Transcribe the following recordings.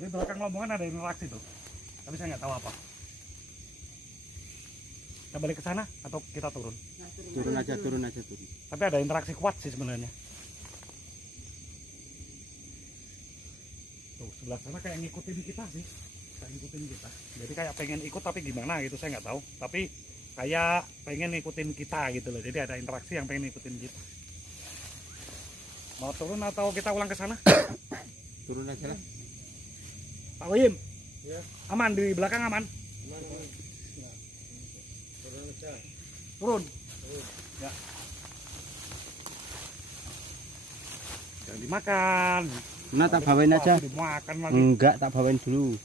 Dari belakang rombongan ada interaksi tuh, tapi saya nggak tahu apa. Kita balik ke sana atau kita turun? Turun aja. Tapi ada interaksi kuat sih sebenarnya. Tuh sebelah sana kayak ngikutin kita sih, kayak ngikutin kita. Jadi kayak pengen ikut tapi gimana gitu saya nggak tahu. Tapi kayak pengen ngikutin kita gitu loh. Jadi ada interaksi yang pengen ngikutin kita. Mau turun atau kita ulang ke sana? Turun aja lah. Pak Wim, Ya. aman di belakang aman? Turun aja. Turun. Ya. Jangan dimakan. Nah, tak bawain aja. Dimakan lagi. Enggak, tak bawain dulu.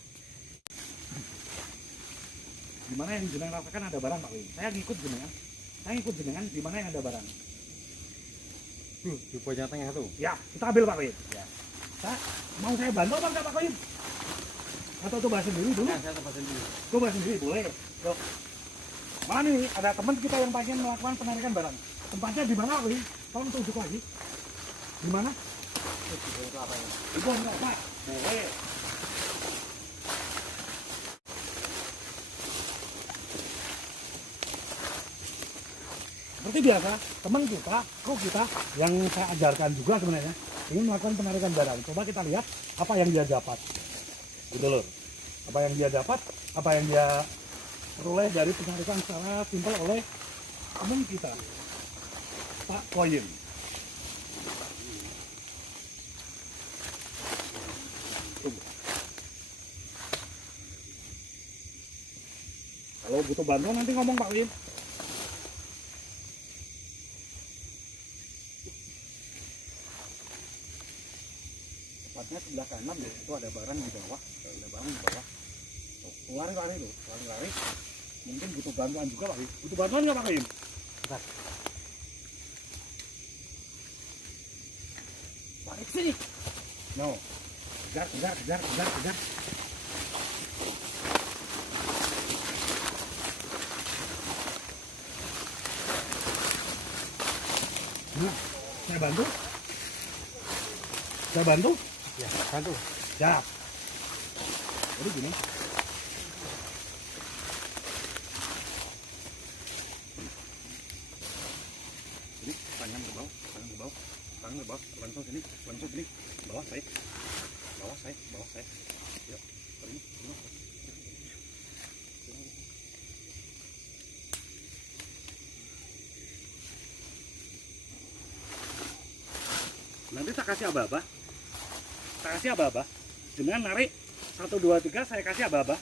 Di mana yang jenengan rasakan ada barang Pak Wim? Saya ngikut jenengan. Saya ngikut jenengan di mana yang ada barang. Di pojok tengah tuh. Ya, kita ambil Pak Wim. Ya. Mau saya bantu apa enggak Pak Wim? Atau coba sendiri dulu? Saya tempat sendiri. Coba sendiri boleh. Yuk. Mana nih ada teman kita yang pengen melakukan penarikan barang. Tempatnya di mana Pak Wim? Tolong tunjuk lagi. Di mana? Itu apa ini? Itu enggak Pak. Boleh. Seperti biasa, teman kita, kru kita yang saya ajarkan juga sebenarnya ingin melakukan penarikan barang. Coba kita lihat apa yang dia dapat. Gitu loh. Apa yang dia dapat, apa yang dia peroleh dari penarikan secara simpel oleh teman kita, Pak Koyim. Kalau butuh bantuan nanti ngomong Pak Wim. Tepatnya sebelah kanan ya, itu ada barang di bawah, ada barang di bawah. Tuh, lari tuh, lari. Mungkin butuh bantuan juga Pak Wim. Butuh bantuan nggak Pak Wim? Bentar. Balik sini. No. Kejar. Nah, saya bantu. Ya, bantu. Ya. Jadi gini. Ini tangan ke bawah. Langsung sini. Bawah saya. Yuk, terima. Nanti tak kasih aba-aba. Dengan narik 1, 2, 3 saya kasih aba-aba.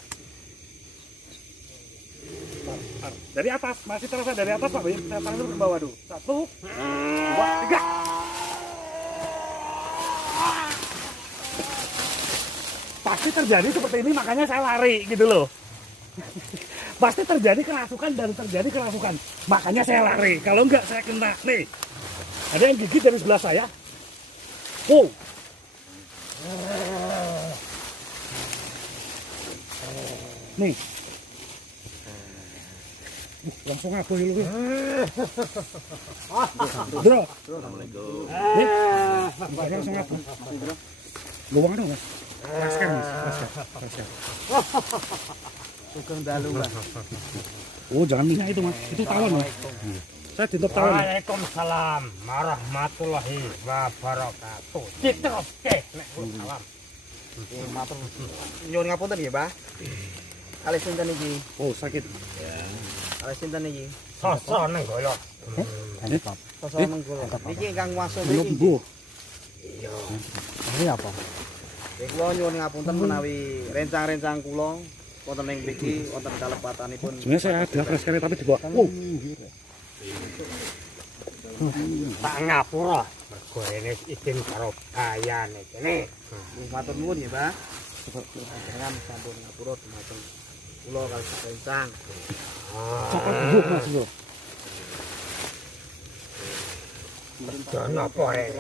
Dari atas, masih terasa dari atas Pak Wim. Saya panggil ke bawah dulu. 1, 2, 3. Pasti terjadi seperti ini makanya saya lari gitu loh. Pasti terjadi kerasukan makanya saya lari. Kalau enggak saya kena nih. Ada yang gigit dari sebelah saya. Oh. Nih. Langsung aku lu. Bro. Assalamualaikum. Nih. Langsung aku. Luang dong, Mas. Laskar, Mas. Laskar. Sugeng dalu, Mas. Oh, jangan minyak itu, Mas. Itu tawon, Mas. Saya ditutup tawon. Waalaikumsalam warahmatullahi wabarakatuh. Oke, salam. Matur. Nyuwun ngapunten nggih, Pak. Kalih sinten iki? Oh, sakit. Kalih sinten iki? Sosok nang goyok. Sosok mengko. Niki ingkang waso Belum niki. Bu. Iya. Ini apa? Kula nyuwun ngapunten menawi rencang-rencang kula wonten ing mriki wonten kalepatanipun. Sebenarnya saya ada flashcard tapi di bawah. Oh. Tak ngapura. Mergo rene izin karo bayane kene. Matur nuwun nggih, Pak. Panjenengan sampun ngapura dumateng kula kalih rencang. Coklat bubuk Mas bro. Dan apa rene?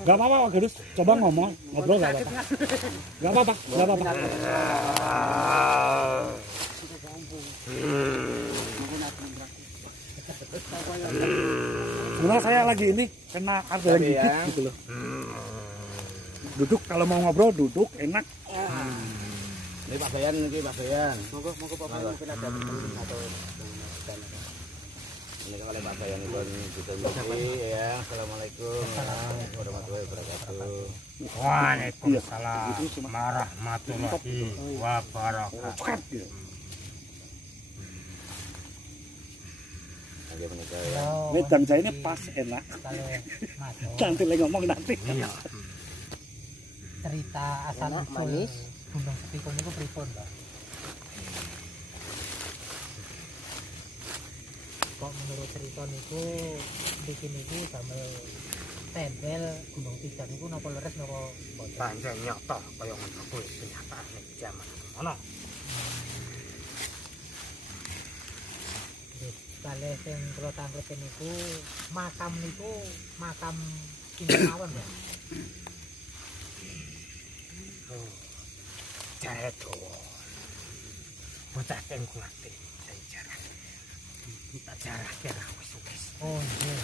Gak apa-apa Pak Gadus, coba ngobrol gak apa-apa. Gak apa-apa. Sebenarnya saya lagi ini kena ada yang gigit gitu loh. Duduk kalau mau ngobrol duduk enak. Ini Pak Bayan, ini Pak Bayan. Monggo Pak Bayan mungkin ada atau Ini oleh Pak Bayan Ibon Butuh ya. Assalamualaikum warahmatullahi wabarakatuh. Waalaikumsalam warahmatullahi wabarakatuh. Cekat ya. Oke menikah ya. Ini jam saya ini pas enak. Nanti lagi ngomong nanti. Iya. Cerita asal usul Gunung Sepikung itu pripun, Pak? Kok menurut cerita niku bikin niku damel tembel Gunung Tigan niku napa leres napa boten? Pancen nyata kaya ngono kuwi kenyataane jaman ngono. Kalih sing kula tangkep niku makam sinten mawon, ya. Jare dawa. Bocah keng kulate sing jarah. Kita jarah kira wis. Oh, nggih.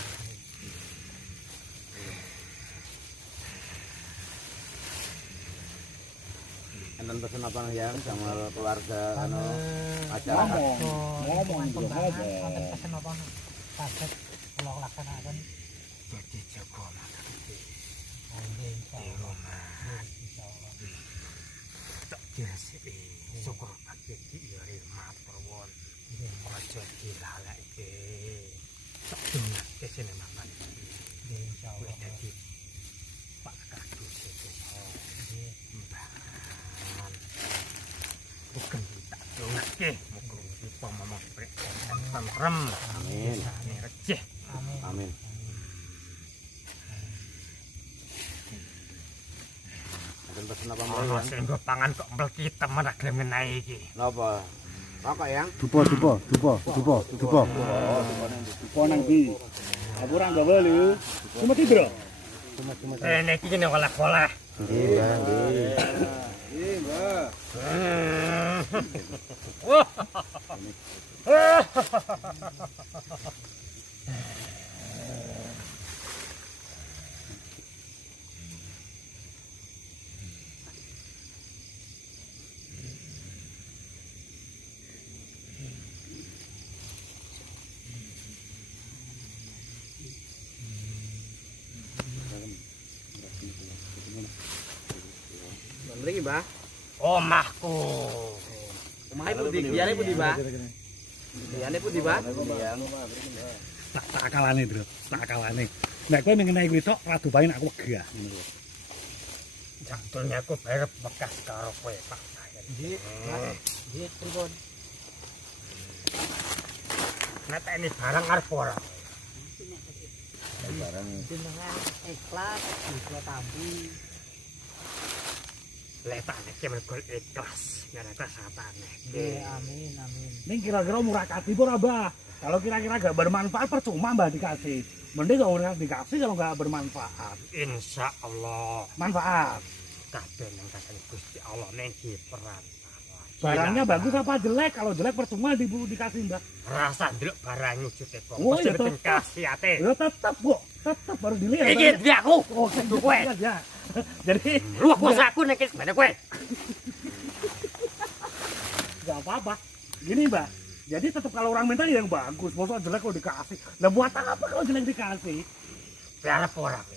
Enten pesen apa yang sama keluarga anu acara. Ngomong juga ngomong. Wonten pesen apa saged kula laksanaken? Jadi jaga makan iki. Oh, nggih, insyaallah. Insyaallah. Tak diresiki syukur pagi diiri maturwon. Aja dilaleke. Tak dongake sene makan iki. Nggih, insyaallah. Dadi Pak Kadus itu. Nggih. Bukan tak dongake muga kita momong brek tentrem. Amin. Ini receh. Amin. Amin. Enten pesen apa Ono yang? sing nggo pangan kok mleki temen ra gelem ngenai iki. Napa? Rokok yang? Dupo. Dupo nang ndi? Aku ora nggawe lho. Cuma tidur. Nek iki nek oleh-oleh. Nggih, nggih. Mriki, Mbah. Omahku. Omahe pundi? Biyane pundi, Mbah? Biyane pundi, Mbah? Tak akalane, Bro. Tak akalane. Nek kowe mengenai kuwi tok radu bae aku wegah. Jantulnya aku bayar bekas karo kowe, Pak. Nggih, nggih, pripun? Nek ini barang arep ora. Barang Jenengan ikhlas bisa tampi. Lek tak nek mergo ikhlas, nyata satane. Nggih, amin, amin. Ning kira-kira murah kati apa ora, Mbah? Kalau kira-kira gak bermanfaat percuma Mbah dikasih. Mending gak usah dikasih kalau gak bermanfaat. Insya Allah Manfaat. kabeh nang kasane Gusti Allah ning peran. Barangnya bagus apa jelek? Kalau jelek percuma dikasih Mbah. Rasa ndelok barang nyujute kok. Oh, Mesti ya, penting tetep. kasih ate. Ya tetap kok. Tetap harus dilihat. Iki dia aku. Oh, Kudu kowe. ya. Jadi Lu kuasaku nek gimana kowe? gak apa-apa. Gini Mbah. Jadi tetap kalau orang minta yang bagus. Masa jelek kok dikasih. Lah buat apa kalau jelek dikasih? Biar apa ora kowe?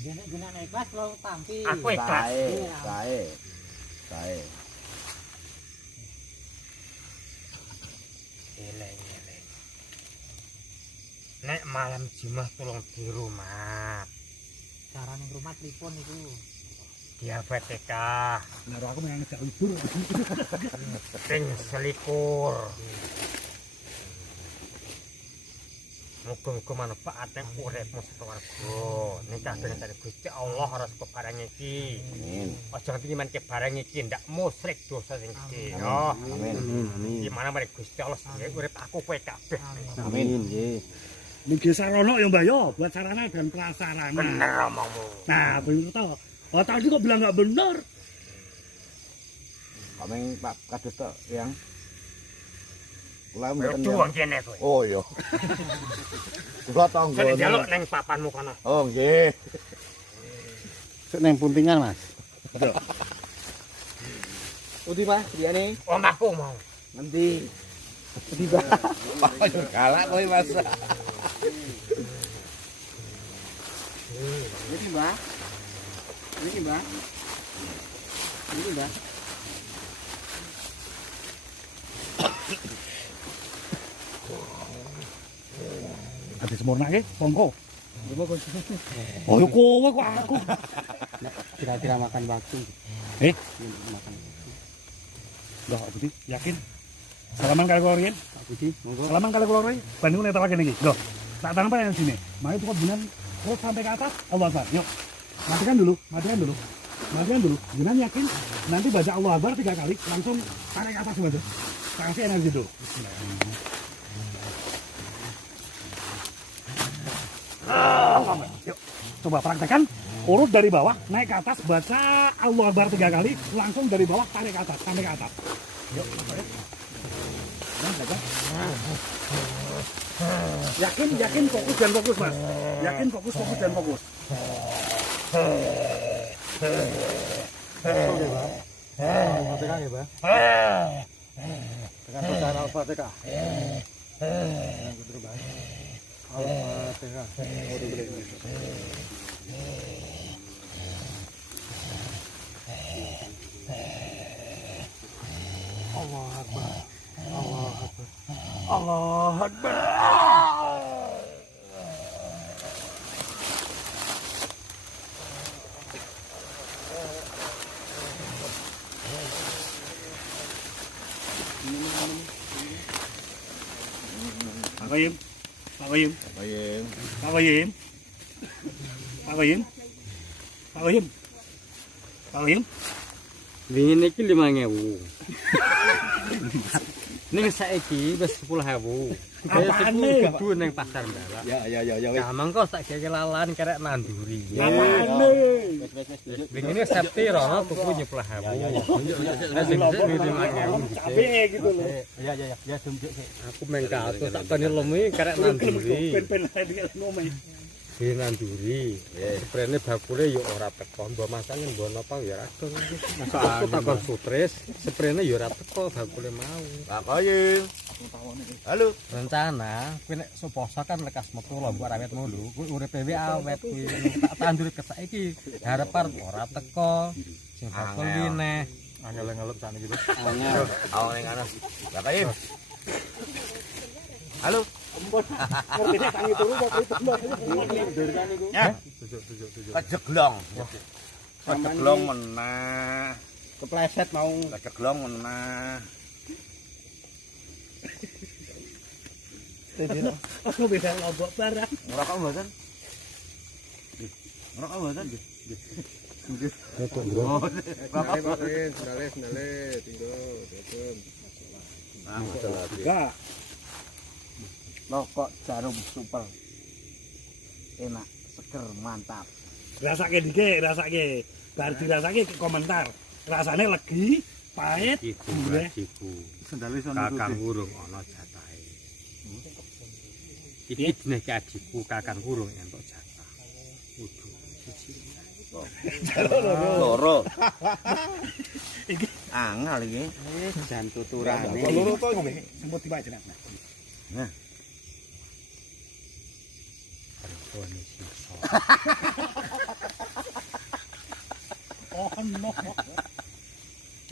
Jenengan ikhlas kalau tampi. Aku ikhlas. Sae. Eleng-eleng. Nek malam Jumat tolong di rumah. Cara ning rumah pripun itu? Diabetes Nah, aku memang ngejak libur. sing selikur. Muga-muga manfaat ning uripmu sekeluarga. Ning kabeh dari Gusti Allah ora saka barang iki. Amin. Aja ngerti men barang iki ndak musyrik dosa sing iki ya. Amin. Gimana mereka Gusti Allah sing urip aku kowe kabeh. Amin. Nggih. Nggih sarono ya Mbah ya buat sarana dan prasarana. Bener omongmu. Nah, begitu toh. Oh, tadi kok bilang nggak benar? Komeng Pak Kadus tok yang kula Yo mboten. tuwang kene kowe. Oh iya. Kula tangga. Sing njaluk ning papanmu kono. Oh nggih. Neng puntingan Mas. Udah Mas, diane. Omahku mau. Nanti. Tiba. Galak kowe Mas. Ini Mbak. Ini Mbak. Ini Mbak. Ade semurna ke, monggo. Oh, yo kowe kok aku. Kira-kira makan waktu. Eh, Makan. Loh, Pak Budi, yakin? Salaman kali kula riyen. Pak Budi, monggo. Salaman kali kula riyen. Bandung netral kene iki. Loh, tak tanpa yang sini. Mari tuh benan terus sampai ke atas. Allah Akbar. Yuk. Matikan dulu, matikan dulu. Matikan dulu. Benan yakin? Nanti baca Allah Akbar 3 kali, langsung tarik ke atas semua tuh. Tak kasih energi dulu. Yuk, coba praktekkan. Urut dari bawah, naik ke atas, baca Allah Akbar 3 kali, langsung dari bawah tarik ke atas, sampai ke atas. Yuk, ya. Nah, baca. Yakin, fokus dan fokus, Mas. Yakin, fokus dan fokus. Al-Fatihah ya, Pak. Tekan bacaan Al-Fatihah. Al-Fatihah. Allah Akbar. Allah Akbar. Allah Akbar. Pak Qayim. Pak Qayim. Pak Qayim. Pak Qayim. Pak Qayim. Pak Qayim. Wingi niki 5.000. Ning saiki wis 10.000. Kaya Apaan sepuh nih? kudu ning pasar Mbala. Ya. Gampang kok tak keke lalan kerek nanduri. Apaan nih? Wingi ini Septi rono tuku 10.000. Sing sik 5.000. Capek gitu loh. Ya, sumjuk sik. Aku mengka atus tak kene lemi kerek nanduri. Ben ngomong. Di nanduri. Sprene bakule yo ora teko, mbok masangin mbok napa ya radong. Aku takon sutris, sprene yo ora teko bakule mau. Pak Qayim. Halo. Rencana kuwi nek suposo kan lekas metu lombok awet mulu. Kuwi uripe wae awet kuwi tak tandur ke saiki. Harapan ora teko. Sing bakul kuwi neh. Angel-ngelep sana gitu. Angel. Awang ning ana. Pak Qayim. Halo. Ya. Kejeglong. Kejeglong menah. Kepleset mau. Kejeglong menah. Aku beda lombok barang. Ngerokok mboten? Ngerokok mboten? Enggak. Rokok jarum super. Enak, seger, mantap. Rasake dikit, rasake. Bar dirasake komentar. Rasane legi, pahit, Iku gurih. gajiku. Sendale sono Kakang urung ana jatahe. Iki jenenge gajiku, kakang urung entuk jatah. Kudu siji. loro. Iki angel iki. Jan tuturane. Loro to iki. Semput tiba jeneng. Nah, Bone sisa. Oh no.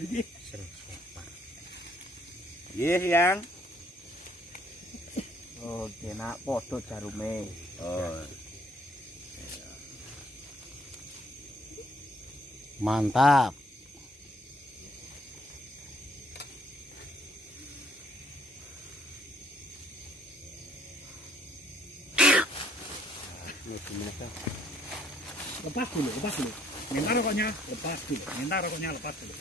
Iki Sing sopan. nggih, Yang. Oh, enak podo jarume. Oh. Mantap. lepas dulu. Minta rokoknya, lepas dulu. Lepas dulu.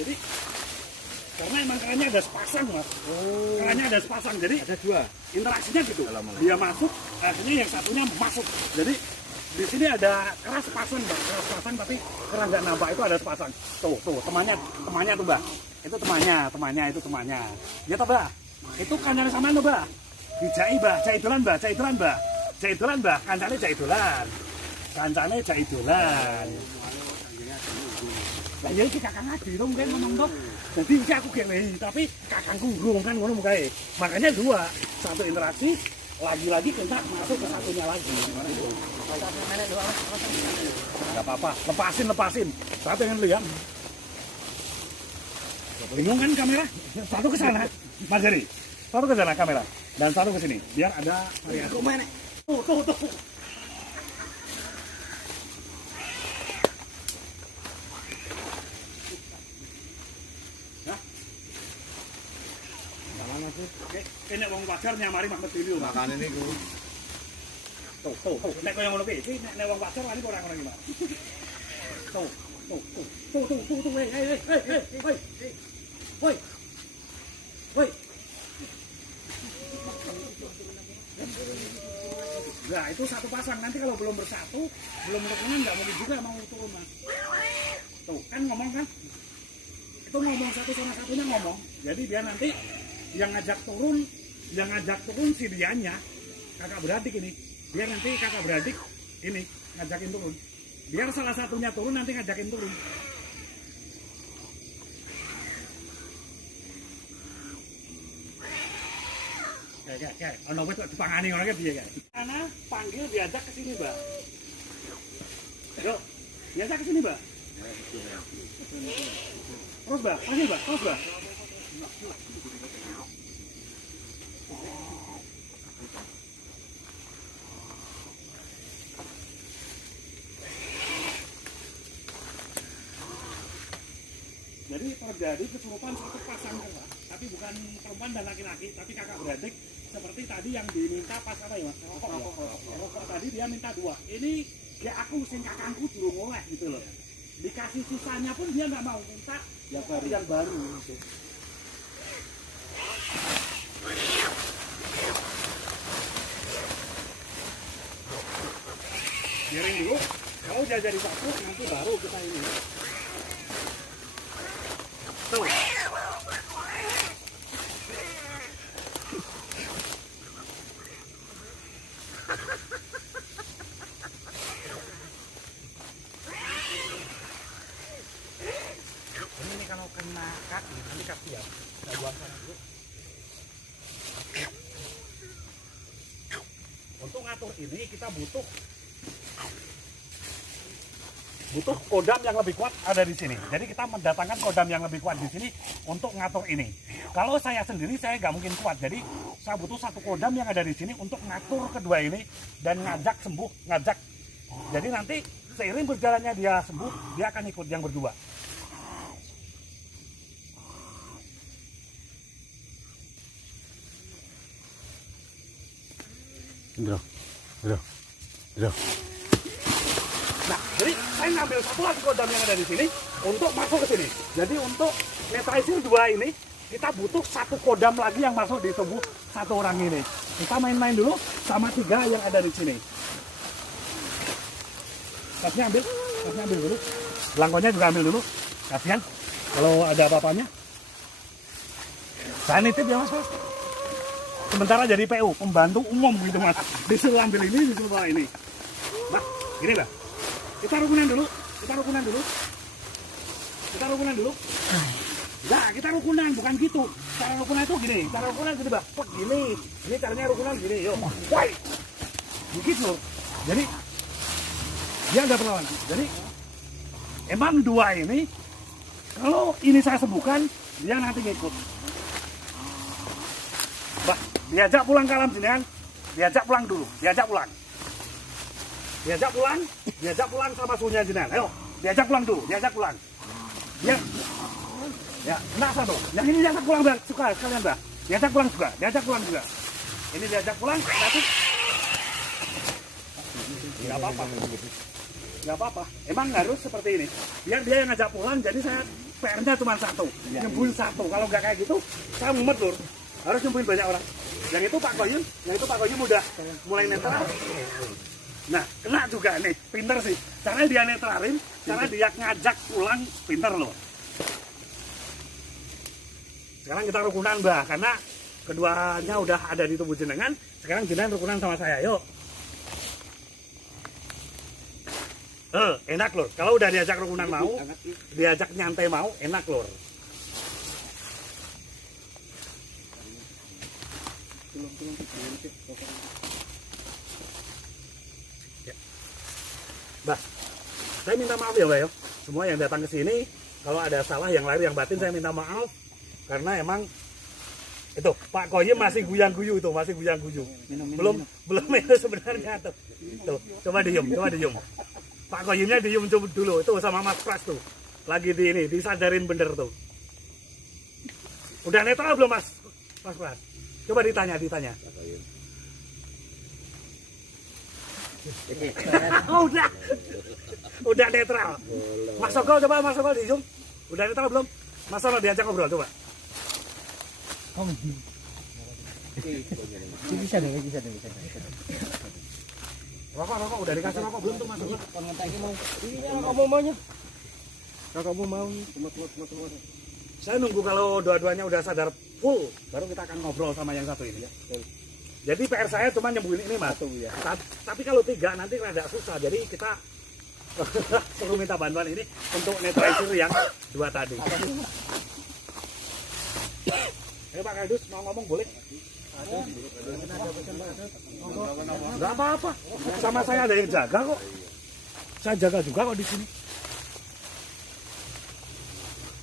Jadi karena emang kerannya ada sepasang, Mas. Kerannya ada sepasang, jadi Ada dua. interaksinya gitu. Dia masuk, akhirnya yang satunya masuk. Jadi Di sini ada keras sepasang, Mbak. Keras sepasang tapi keras nggak nampak itu ada sepasang. Tuh, temannya tuh, Mbak. Itu temannya itu temannya. Ya toh, Mbak. Itu kancane sama lo, Mbak. Dijai, Mbak. Jaidolan, Mbak. Jaidolan, Mbak. Kancane jaidolan. Lah ya iki kakang Adi itu mungkin ngomong toh. Jadi iki aku gelehi, tapi kakangku ngurung kan ngono mukae. Makanya dua, satu interaksi, lagi-lagi kita masuk ke satunya lagi. Gimana itu? Enggak apa-apa, lepasin. Saya pengen lihat. Bingung kan kamera? Satu ke sana, Mas Jerry. Satu ke sana kamera dan satu ke sini. Biar ada variasi. Mana? Tuh. Oke, ini wong wajar nyamari Mahmud Dili. Makane niku. Tuh. Nek koyo ngono kuwi, nek wong wajar wani ora ngono iki, Pak. Tuh. Woi. Nah, itu satu pasang. Nanti kalau belum bersatu, belum rukunan nggak mungkin juga mau turun, Mas. Tuh, kan ngomong kan? Itu ngomong satu sama satunya ngomong. Jadi biar nanti yang ngajak turun si dianya kakak beradik ini, biar nanti kakak beradik ini ngajakin turun, biar salah satunya turun nanti ngajakin turun. Kayak ono wis kok dipangani ngono ki piye kae. Ana panggil diajak ke sini, Mbak. Yuk, diajak ke sini, Mbak. Terus, Mbak. Terus, Mbak. Jadi terjadi kesurupan satu pasangan, Pak. Tapi bukan perempuan dan laki-laki, tapi kakak beradik. Seperti tadi yang diminta pas apa ya, Mas? Rokok tadi dia minta 2. Ini ya aku sing kakangku durung oleh gitu loh. Dikasih sisanya pun dia nggak mau, minta yang baru gitu. Biarin dulu, kalau udah jadi satu nanti baru kita ini. Tuh. Ini kalau kena kaki, nanti kaki ya. Saya buang sana dulu. Untuk ngatur ini kita butuh kodam yang lebih kuat ada di sini. Jadi kita mendatangkan kodam yang lebih kuat di sini untuk ngatur ini. Kalau saya sendiri saya nggak mungkin kuat. Jadi saya butuh satu kodam yang ada di sini untuk ngatur kedua ini dan ngajak sembuh, ngajak. Jadi nanti seiring berjalannya dia sembuh, dia akan ikut yang berdua. Nah, jadi saya ngambil satu lagi kodam yang ada di sini untuk masuk ke sini. Jadi untuk netralisir 2 ini, kita butuh satu kodam lagi yang masuk di tubuh satu orang ini. Kita main-main dulu sama 3 yang ada di sini. Tasnya ambil dulu. Belangkonya juga ambil dulu. Kasihan kalau ada apa-apanya. Saya nitip ya Mas. Sementara jadi PU, pembantu umum gitu Mas. Disuruh ambil ini, disuruh bawa ini. Bah, gini lah. Kita rukunan dulu. Nah, kita rukunan, bukan gitu. Cara rukunan itu gini. Cara rukunan gini, Mbak. Gini. Ini caranya rukunan gini, yuk. Woi. Begitu. Jadi, dia ada perlawanan. Jadi, emang 2 ini, kalau ini saya sembuhkan, dia nanti ngikut. Bah, diajak pulang ke alam jenengan. Diajak pulang dulu. Diajak pulang sama suhunya jenengan. Ayo, diajak pulang dulu. Dia, ya, enggak satu. Yang ini diajak pulang suka sekalian Mbak. Diajak pulang juga. Ini diajak pulang, nanti. Enggak apa-apa. Emang harus seperti ini. Biar dia yang ngajak pulang, jadi saya PR-nya cuma 1. Nyembuhin 1. Kalau nggak kayak gitu, saya mumet lur. Harus nyembuhin banyak orang. Yang itu Pak Koyun udah mulai netral. Nah, kena juga nih, pinter sih. Caranya dia netralin, cara dia ngajak pulang, pinter loh. Sekarang kita rukunan, Mbah, karena keduanya udah ada di tubuh jenengan. Sekarang jenengan rukunan sama saya, yuk. Enak lor. Kalau udah diajak rukunan mau, diajak nyantai mau, enak lor. Bah, saya minta maaf ya, Mbak ya. Semua yang datang ke sini, kalau ada salah yang lahir yang batin saya minta maaf karena emang itu Pak Koyim masih guyang-guyu itu, masih guyang-guyu. Belum itu sebenarnya tuh. Tuh, coba diem. Pak Koyimnya diem dulu itu sama Mas Pras tuh. Lagi di ini, disadarin bener tuh. Udah netral belum Mas Pras? Coba ditanya. Oh, udah netral. Mas Sogol coba Mas Sogol di zoom. Udah netral belum? Mas Sogol diajak ngobrol coba. Bisa deh. Rokok udah dikasih rokok belum tuh Mas Sogol? Iya, rokok maunya. Rokokmu mau. Saya nunggu kalau dua-duanya udah sadar full, baru kita akan ngobrol sama yang satu ini ya. Jadi PR saya cuma nyembuhin ini Mas. Ya. Tapi kalau 3 nanti rada susah. Jadi kita perlu minta bantuan ini untuk netralisir yang 2 tadi. Ayo Pak Kardus mau ngomong boleh? Enggak apa-apa. Sama saya ada yang jaga kok. Saya jaga juga kok di sini.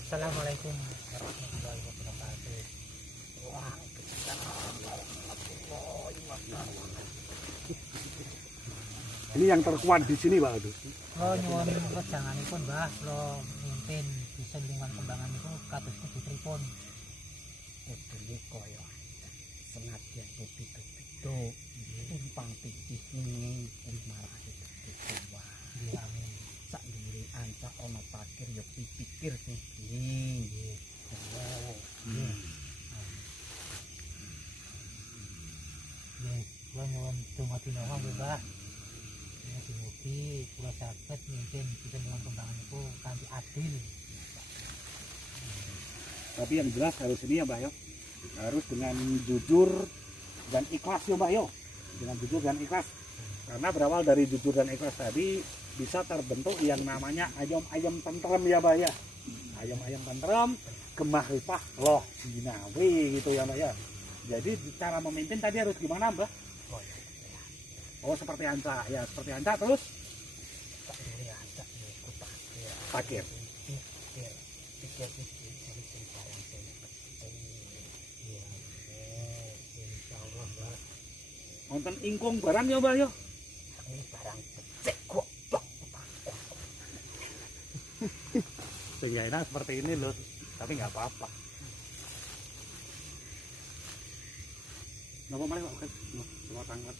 Assalamualaikum warahmatullahi wabarakatuh. Ini yang terkuat di sini Pak Kardus. Kalau nyuwun wejanganipun Mbah, kalau mimpin bisa lingkungan kembangan itu kados putripun. Putri koyo senadyan beda-beda tumpang tindih ning marahi tuwa. Amin. Sak dhuwure ancak ana pakir ya pikir sing piye. Kula nyuwun donga tinoho Mbah. Mugi kula saged mimpin bisa lingkungan kembangan itu kanthi adil. Tapi yang jelas harus ini ya Mbak Yo. Harus dengan jujur dan ikhlas ya Mbak Yo. Dengan jujur dan ikhlas. Karena berawal dari jujur dan ikhlas tadi bisa terbentuk yang namanya ayam-ayam tentrem ya Mbak ya. Ayam-ayam tentrem, gemah ripah loh sinawi gitu ya Mbak ya. Jadi cara memimpin tadi harus gimana Mbak? Oh seperti Anca ya, seperti Anca terus pakir. Nonton ingkung barang ya Mbak yo. Barang becek goblok. Sehingga enak seperti ini loh, tapi nggak apa-apa. Napa malah kok kan tanglet.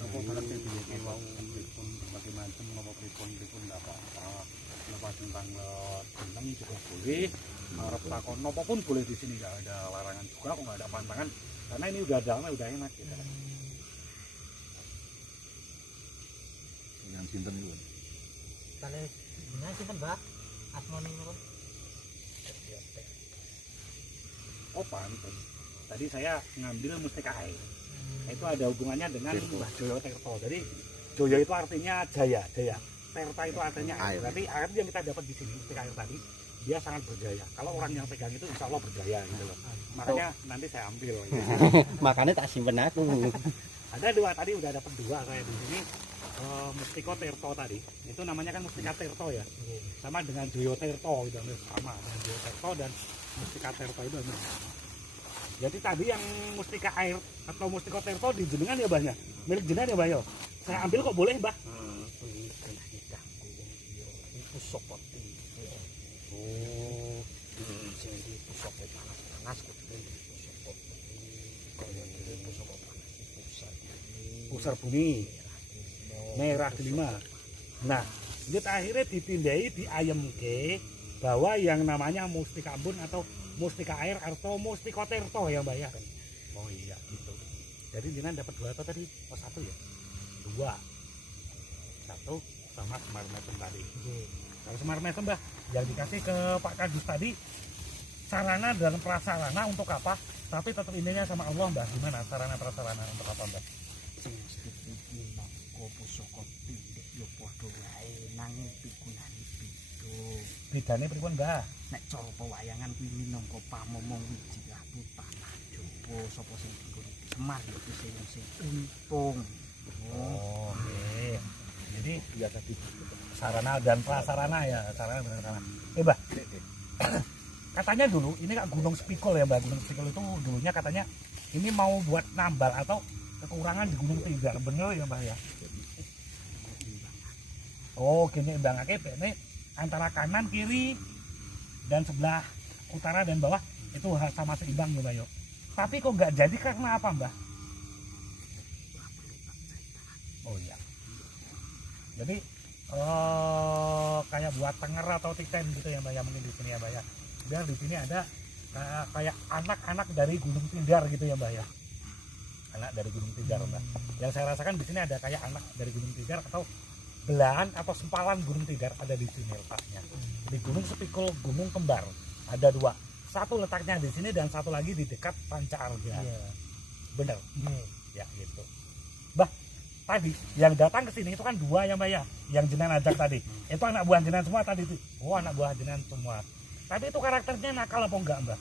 Napa malah sing diweki wau pripun berbagai macam napa pripun ndak apa-apa. Napa sing tanglet seneng juga boleh. Arep takon napa pun boleh di sini, nggak ada larangan juga kok, nggak ada pantangan. Karena ini udah damai, udah enak gitu. Yang sinten itu? Kali dina sinten Mbah? Asmane napa? Oh panten. Tadi saya ngambil mustika air. Itu ada hubungannya dengan Mbah Joyo Tirta. Jadi Joyo itu artinya jaya. Tirta itu artinya air. Berarti air yang kita dapat di sini mustika air tadi, dia sangat berjaya. Kalau orang yang pegang itu insya Allah berjaya gitu loh. Makanya nanti saya ambil. Gitu. Makanya tak simpen aku. Ada 2 tadi, udah dapat 2 saya di sini. Mustika Tirta tadi, itu namanya kan mustika Tirta ya, sama dengan Joyo Tirta itu sama dengan Joyo Tirta dan mustika Tirta itu. Jadi tadi yang mustika air atau mustika Tirta di jenengan ya Mbahnya, milik jenengan ya Mbah yo. Saya ambil kok boleh Mbah? Itu seperti jadi pusat panas Pusar bumi merah delima. Nah, kita akhirnya dipindai di ayam ke bahwa yang namanya mustika ambun atau mustika air atau mustika Tirta ya Mbak ya. Oh iya gitu. Jadi jenengan dapat 2 atau tadi? Oh 1 ya? 2. itu sama semar mesem tadi. Kalau semar mesem Mbah yang dikasih ke Pak Kadus tadi sarana dan prasarana untuk apa? Tapi tetap intinya sama Allah Mbah. Gimana sarana prasarana untuk apa Mbah? Sing iki nang pusaka pindhik yo padha wae nanging pigunane beda. Bedane pripun Mbah? Nek cara pewayangan kuwi minangka pamomong wiji ratu tanah jaba sapa sing dienggo Semar yo sing untung. Oh, oke. Jadi ya tadi sarana dan prasarana ya, sarana dan prasarana. Mbah. Katanya dulu ini kan Gunung Spikul ya Mbak. Gunung Spikul itu dulunya katanya ini mau buat nambal atau kekurangan di Gunung Tidar. Bener ya Mbak ya? Oh, gini Bang Ake ini antara kanan kiri dan sebelah utara dan bawah itu sama seimbang ya Mbak yo. Tapi kok nggak jadi karena apa Mbak? Oh iya. Jadi kayak buat tenger atau titen gitu ya Mbak ya, mungkin di sini ya Mbak ya. Dan di sini ada kayak anak-anak dari Gunung Tidar gitu ya Mbak ya. Anak dari Gunung Tidar Mbak. Yang saya rasakan di sini ada kayak anak dari Gunung Tidar atau belahan atau sempalan Gunung Tidar ada di sini letaknya. Di Gunung Spikul, Gunung Kembar ada dua. Satu letaknya di sini dan satu lagi di dekat Panca Arga. Bener. Ya gitu. Mbah, tadi yang datang ke sini itu kan dua ya Mbak ya, yang jenengan ajak tadi. Itu anak buah jenengan semua tadi itu. Oh, anak buah jenengan semua. Tapi itu karakternya nakal apa enggak Mbak?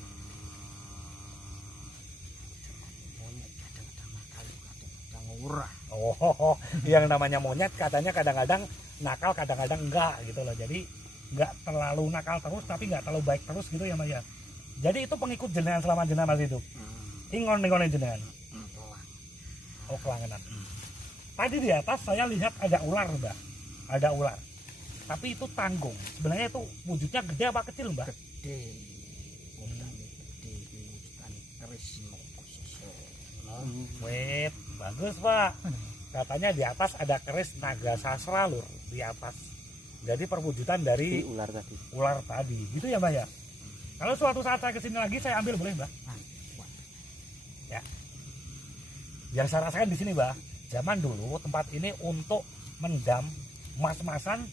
Monyet kadang-kadang nakal kadang-kadang ora. Oh, yang namanya monyet katanya kadang-kadang nakal, kadang-kadang enggak gitu loh. Jadi enggak terlalu nakal terus tapi enggak terlalu baik terus gitu ya Mbak ya. Jadi itu pengikut jenengan selama jenengan masih hidup. Ingon-ingonnya jenengan. Oh, kelangenan. Tadi di atas saya lihat ada ular Mbak. Ada ular. Tapi itu tanggung. Sebenarnya itu wujudnya gede apa kecil Mbak? Gede. Wujudane gede iki wujudane keris Nagasoso. Wait, bagus Pak. Katanya di atas ada keris naga sasra lur di atas. Jadi perwujudan dari ular tadi. Gitu ya Mbak ya? Kalau suatu saat saya kesini lagi saya ambil boleh Mbak? Ya. Yang saya rasakan di sini Mbak, zaman dulu tempat ini untuk mendam mas-masan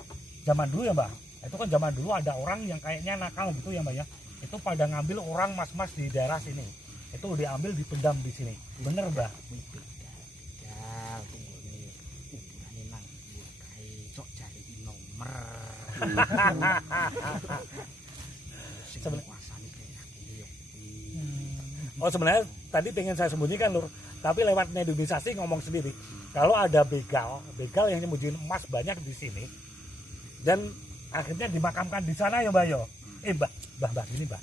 zaman dulu ya Mbak. Itu kan zaman dulu ada orang yang kayaknya nakal gitu ya Mbak ya. Itu pada ngambil orang mas-mas di daerah sini. Itu diambil dipendam di sini. Bener Mbak? Beda. Tunggone ukuranane nang dhuwur kae cok jari nomor. Kuasane daerah kene yo kuwi. Oh sebenarnya tadi pengen saya sembunyikan lur. Tapi lewat nedumisasi ngomong sendiri. Kalau ada begal yang nyembunyiin emas banyak di sini. Dan akhirnya dimakamkan di sana ya Mbak yo. Mbah gini Mbah.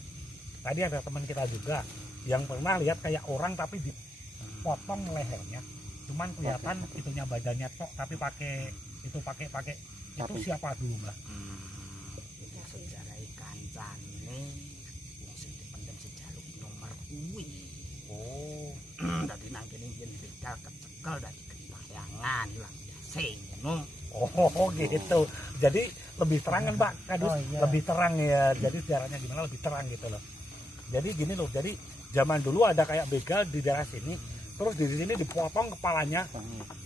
Tadi ada teman kita juga yang pernah lihat kayak orang tapi dipotong lehernya. Cuman kelihatan itunya badannya tok tapi pakai itu itu siapa dulu Mbak? Iki sejarah kancane wong sing dipendem sejaluk nomor kuwi. Oh, Dadi nang kene yen begal kecekel dadi kepayangan ilang sing ngono. oh gitu. Jadi lebih terang kan Pak Kadus? Oh, iya. Lebih terang ya. Jadi sejarahnya gimana lebih terang gitu loh. Jadi gini loh. Jadi zaman dulu ada kayak begal di daerah sini. Terus di sini dipotong kepalanya.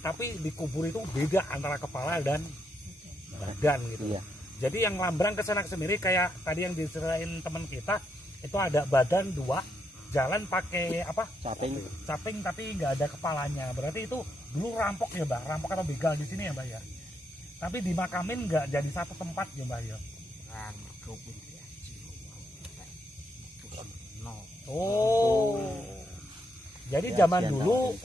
Tapi dikubur itu beda antara kepala dan badan gitu. Iya. Jadi yang lambrang ke sana kesini kayak tadi yang diserahin teman kita itu ada badan dua, jalan pakai apa? Caping tapi nggak ada kepalanya. Berarti itu dulu rampok ya Mbak, rampok atau begal di sini ya Mbak ya. Tapi dimakamin nggak jadi satu tempat ya Mbak ya. Kan mergo kuwi diaji. No. Oh. Jadi zaman dulu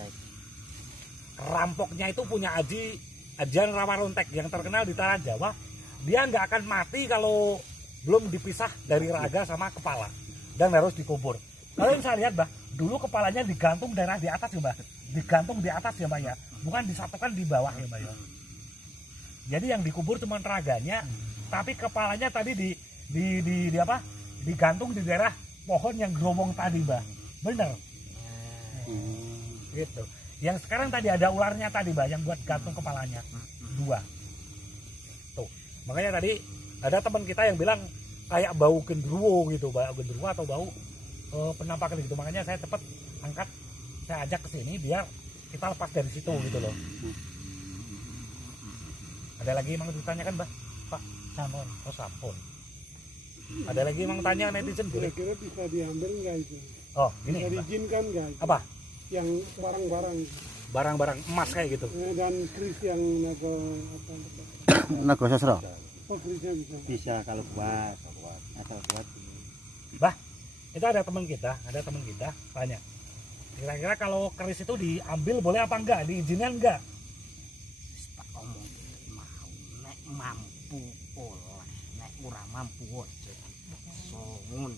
rampoknya itu punya ajian Rawarontek yang terkenal di tanah Jawa. Dia nggak akan mati kalau belum dipisah dari raga sama kepala dan harus dikubur. Kalau yang saya lihat Mbak, dulu kepalanya digantung daerah di atas ya Mbak, digantung di atas ya Mbak ya, bukan disatukan di bawah ya Mbak ya. Jadi yang dikubur cuma raganya, tapi kepalanya tadi di apa? Digantung di daerah pohon yang geromong tadi Mbak, bener? Gitu. Yang sekarang tadi ada ularnya tadi Mbak, yang buat gantung kepalanya, dua. Tuh, makanya tadi ada teman kita yang bilang kayak bau genderuwo gitu, bau genderuwo atau bau penampakan gitu. Makanya saya cepat angkat, saya ajak ke sini biar kita lepas dari situ gitu loh. Ada lagi emang ditanyakan, Mbah? Pak, sampun. oh sampun. Ada lagi emang tanya netizen boleh? Kira-kira bisa diambil nggak itu? Oh, Bisa ini Mbah. diizinkan nggak? Apa? Yang barang-barang Barang-barang emas kayak gitu. dan kris yang naga apa? Naga sastra. Oh krisnya bisa. Bisa kalau kuat, asal kuat. Itu ada teman kita tanya. Kira-kira kalau keris itu diambil boleh apa enggak? Diizinkan enggak? Wis tak omong mau nek mampu oleh, nek ora mampu aja dipaksa ngono.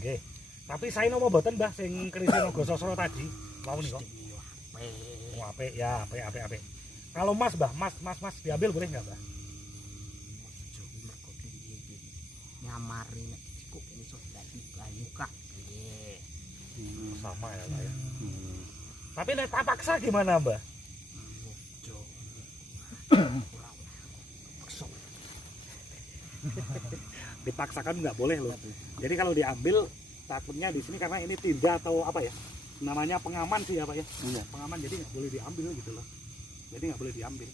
Oke. Tapi saya nopo boten, Mbah, sing keris Naga Sasra tadi. Mau nih kok. Oh, apik ya, apik. Kalau Mas, Mbah, Mas diambil boleh enggak, Mbah? Ojo mergo iki nyamari nek cukup iso dadi bayu kabeh. Sama ya, Mbah ya. Tapi nek tak paksa gimana, Mbah? Ojo. Ora paksa. Dipaksakan nggak boleh loh. Jadi kalau diambil takutnya di sini karena ini tinja atau apa ya? Namanya pengaman sih ya, Pak ya. Iya. Pengaman, jadi nggak boleh diambil gitu loh. Jadi nggak boleh diambil.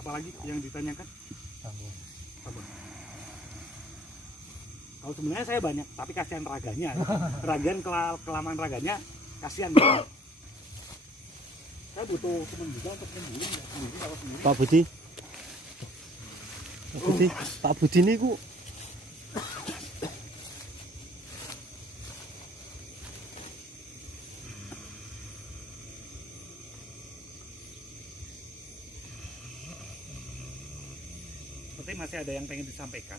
Apalagi yang ditanyakan? Sabun. Kalau sebenarnya saya banyak, tapi kasihan raganya. Ragan kelamaan raganya kasihan. Saya butuh teman juga untuk sendiri, nggak sendiri kalau sendiri. Pak Budi. Pak Budi niku Seperti masih ada yang pengen disampaikan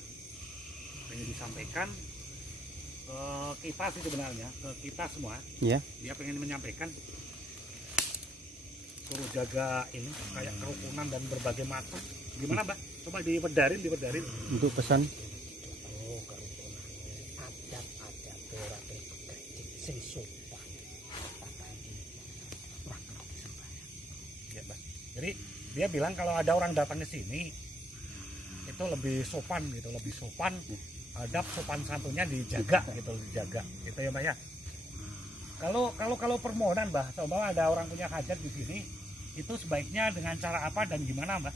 ke kita sih sebenarnya, ke kita semua. Iya. Dia pengen menyampaikan suruh jaga ini kayak kerukunan dan berbagai macam. Gimana, Mbak? Coba dipedarin. untuk pesan Oh, kerukunan. Adat-adat ora kecil sing sopan. Apa iki? Ora kena sembahyang. Ya, Mbak. Jadi dia bilang kalau ada orang datang ke sini itu lebih sopan gitu, adab sopan santunnya dijaga gitu, gitu ya, Mbak ya. Kalau permohonan, Mbak, coba ada orang punya hajat di sini, itu sebaiknya dengan cara apa dan gimana, Mbak?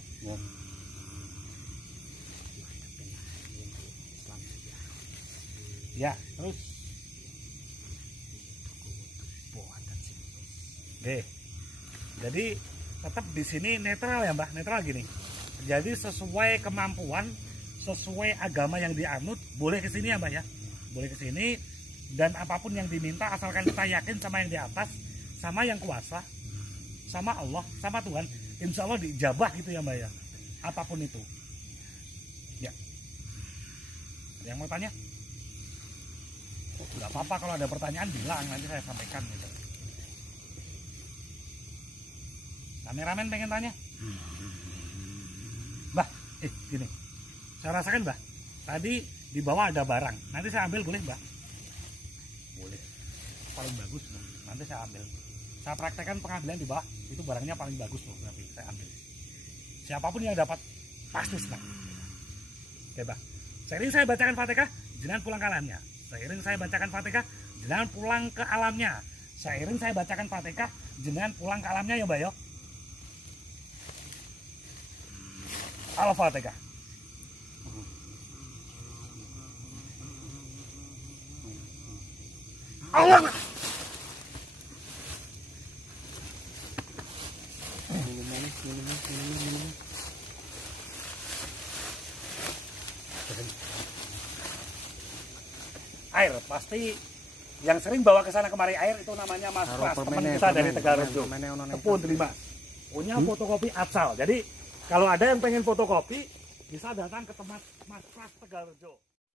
Ya, terus Oke. Jadi tetap di sini netral ya, Mbak, netral gini. Jadi sesuai kemampuan, sesuai agama yang dianut, boleh ke sini ya, Mbak ya. Boleh ke sini dan apapun yang diminta asalkan kita yakin sama yang di atas, sama yang kuasa, sama Allah, sama Tuhan, insya Allah dijabah gitu ya, Mbak ya. Apapun itu. Ya. Yang mau tanya? Nggak apa-apa kalau ada pertanyaan bilang, nanti saya sampaikan gitu. Kameramen pengen tanya? Mbah, gini. Saya rasakan, Mbah. Tadi di bawah ada barang. Nanti saya ambil boleh, Mbah? Boleh. Paling bagus, Mbah. Nanti saya ambil. Saya praktekkan pengambilan di bawah. Itu barangnya paling bagus loh, nanti saya ambil. Siapapun yang dapat pasti senang. Oke, Mbah. Seiring saya bacakan Fatihah, jenengan pulang ke alamnya. Seiring saya bacakan Fatihah, jenengan pulang ke alamnya. Seiring saya bacakan Fatihah, jenengan pulang ke alamnya ya, Mbak yo. Al-Fatihah. Allah. Air pasti yang sering bawa ke sana kemari air itu namanya Mas Pras, teman kita dari Tegalrejo. Tepun terima. Punya fotokopi atsal. Jadi kalau ada yang pengen fotokopi bisa datang ke tempat Mas Pras Tegalrejo.